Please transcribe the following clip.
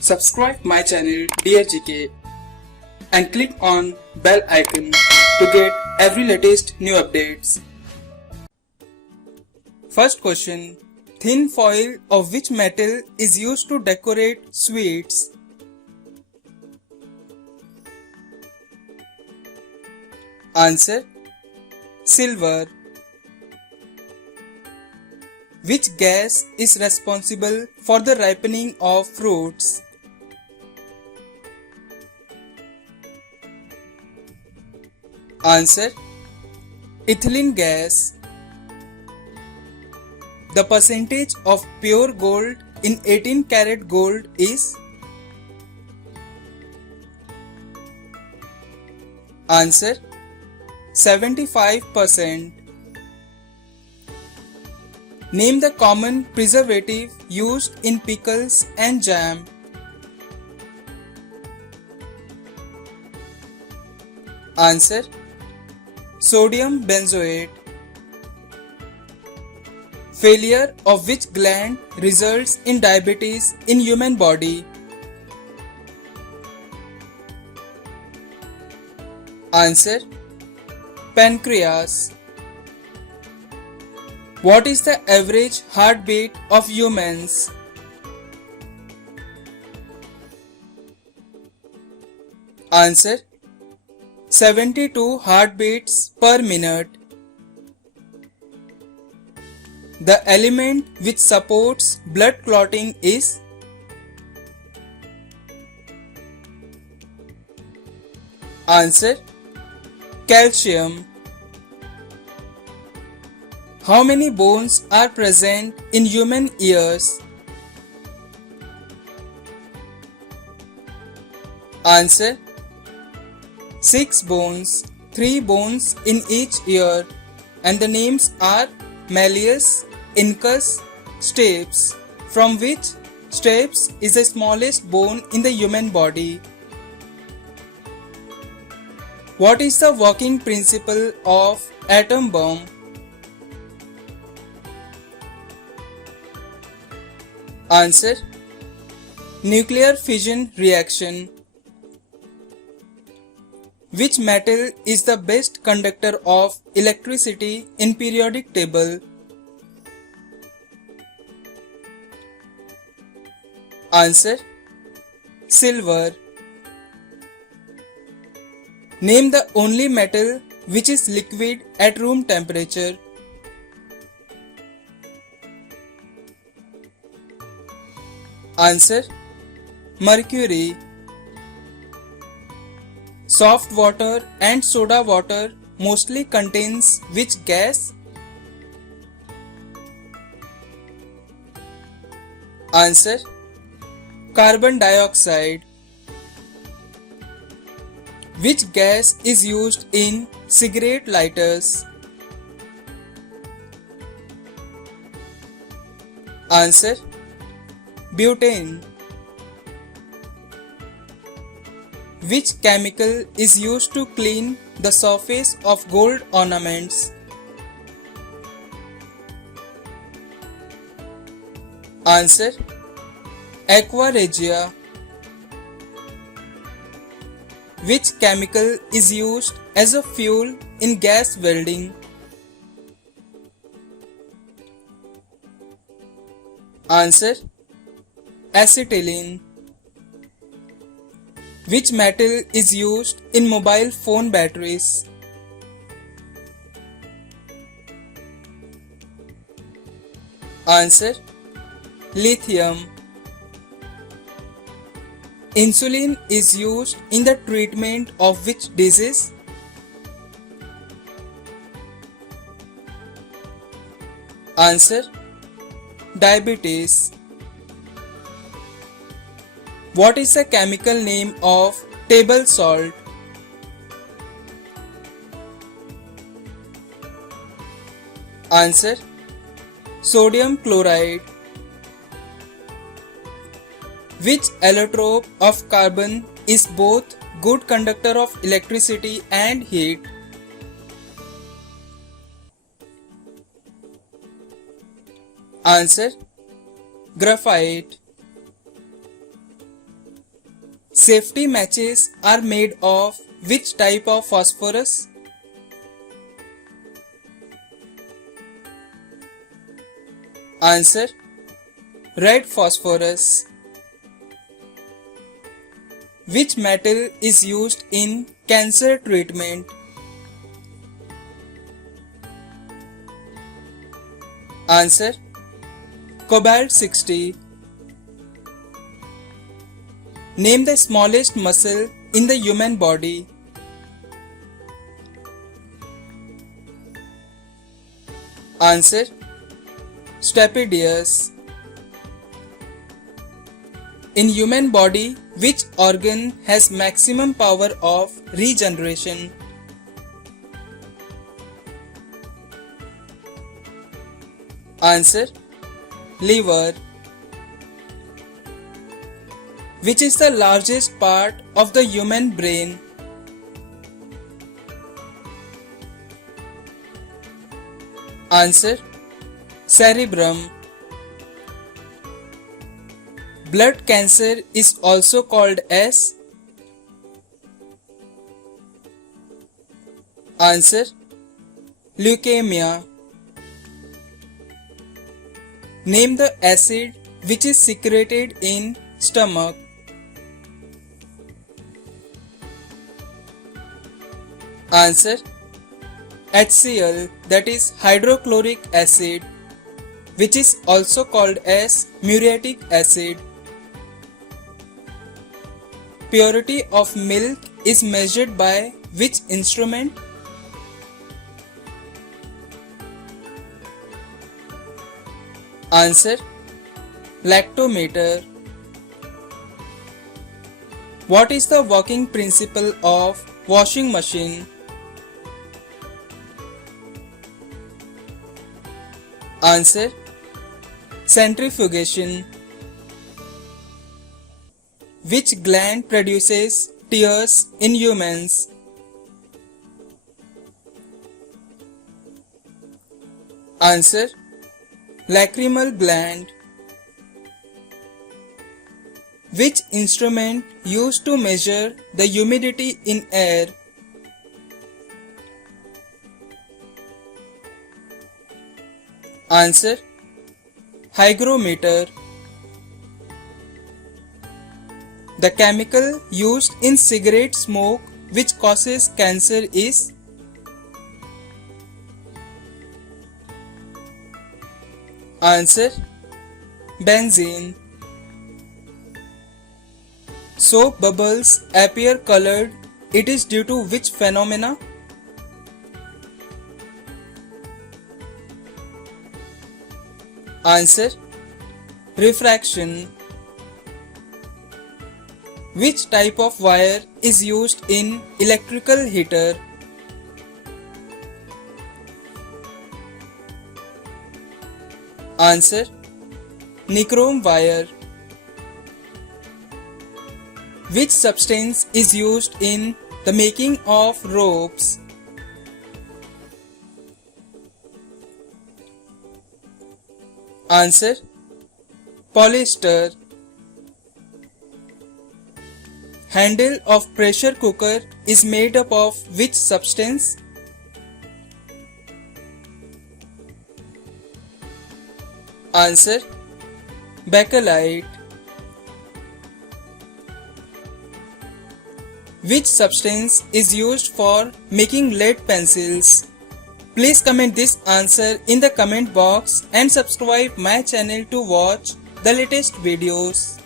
Subscribe my channel Dear GK and click on bell icon to get every latest new updates. First question. Thin foil of which metal is used to decorate sweets? Answer. Silver. Which gas is responsible for the ripening of fruits? Answer. Ethylene gas. The percentage of pure gold in 18 karat gold is? Answer. 75%. Name the common preservative used in pickles and jam. Answer. Sodium benzoate. Failure of which gland results in diabetes in human body? Answer. Pancreas. What is the average heartbeat of humans? Answer. 72 heartbeats per minute. The element which supports blood clotting is? Answer. Calcium. How many bones are present in human ears? Answer. 6 bones, 3 bones in each ear, and the names are malleus, incus, stapes, from which stapes is the smallest bone in the human body. What is the working principle of atom bomb? Answer. Nuclear fission reaction. Which metal is the best conductor of electricity in periodic table? Answer. Silver. Name the only metal which is liquid at room temperature. Answer. Mercury. Soft water and soda water mostly contains which gas? Answer. Carbon dioxide. Which gas is used in cigarette lighters? Answer. Butane. Which chemical is used to clean the surface of gold ornaments? Answer. Aqua regia. Which chemical is used as a fuel in gas welding? Answer. Acetylene. Which metal is used in mobile phone batteries? Answer. Lithium. Insulin is used in the treatment of which disease? Answer. Diabetes. What is the chemical name of table salt? Answer. Sodium chloride. Which allotrope of carbon is both good conductor of electricity and heat? Answer. Graphite. Safety matches are made of which type of phosphorus? Answer: red phosphorus. Which metal is used in cancer treatment? Answer: cobalt 60. Name the smallest muscle in the human body. Answer: stapedius. In human body, which organ has maximum power of regeneration? Answer: liver. Which is the largest part of the human brain? Answer: cerebrum. Blood cancer is also called as? Answer: leukemia. Name the acid which is secreted in stomach. Answer: HCl, that is hydrochloric acid, which is also called as muriatic acid. Purity of milk is measured by which instrument? Answer: lactometer. What is the working principle of washing machine? Answer: centrifugation. Which gland produces tears in humans? Answer: lacrimal gland. Which instrument used to measure the humidity in air? Answer: hygrometer. The chemical used in cigarette smoke which causes cancer is? Answer: benzene. Soap bubbles appear colored. It is due to which phenomena? Answer: refraction. Which type of wire is used in electrical heater? Answer: nichrome wire. Which substance is used in the making of ropes? Answer: polyester. Handle of pressure cooker is made up of which substance? Answer: bakelite. Which substance is used for making lead pencils? Please comment this answer in the comment box and subscribe my channel to watch the latest videos.